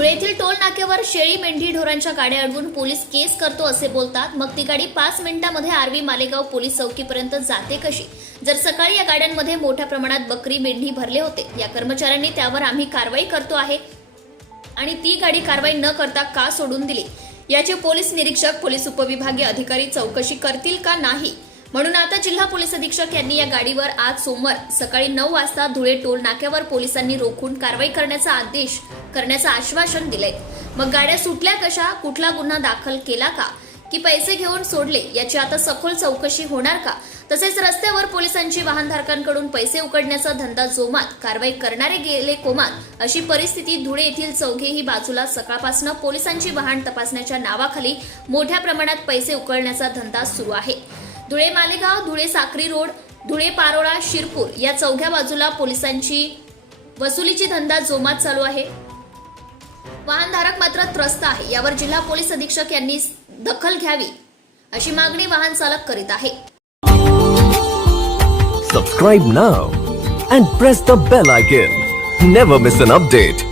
धुळे येथील टोल नाक्यावर शेळी मेंढी ढोरांच्या गाड्या अडवून पोलीस केस करतो असे बोलतात. मग ती गाडी पाच मिनिटांमध्ये आरवी मालेगाव पोलीस चौकीपर्यंत जाते कशी? जर सकाळी या गाड्यांमध्ये मोठ्या प्रमाणात बकरी मेंढी भरले होते या कर्मचाऱ्यांनी त्यावर आम्ही कारवाई करतो आहे. आणि ती गाडी कारवाई न करता का सोडून दिली? याचे पोलीस निरीक्षक पोलीस उपविभागीय अधिकारी चौकशी करतील का नाही? म्हणून आता जिल्हा पोलीस अधीक्षक यांनी या गाडीवर आज सोमवार सकाळी नऊ वाजता धुळे टोल नाक्यावर पोलिसांनी रोखून कारवाई करण्याचा आदेश करण्याचं आश्वासन दिलंय. मग गाड्या सुटल्या कशा? कुठला गुन्हा दाखल केला का? की पैसे घेऊन सोडले? याची आता सखोल चौकशी होणार का? तसेच रस्त्यावर पोलिसांची वाहनधारकांकडून पैसे उकडण्याचा धंदा जोमात कारवाई करणारे गेले कोमात अशी परिस्थिती धुळे येथील चौघेही बाजूला सकाळपासून पोलिसांची वाहन तपासण्याच्या नावाखाली मोठ्या प्रमाणात पैसे उकळण्याचा धंदा सुरू आहे. धुळे मालेगाव धुळे साक्री रोड धुळे पारोळा शिरपूर या चौघ्या बाजूला पोलिसांची वसुलीची धंदा जोमात चालू आहे. वाहनधारक मात्र त्रस्त आहे. यावर जिल्हा पोलीस अधीक्षक यांनी दखल घ्यावी अशी मागणी वाहन चालक करीत आहे. Subscribe now and press the bell icon never miss an update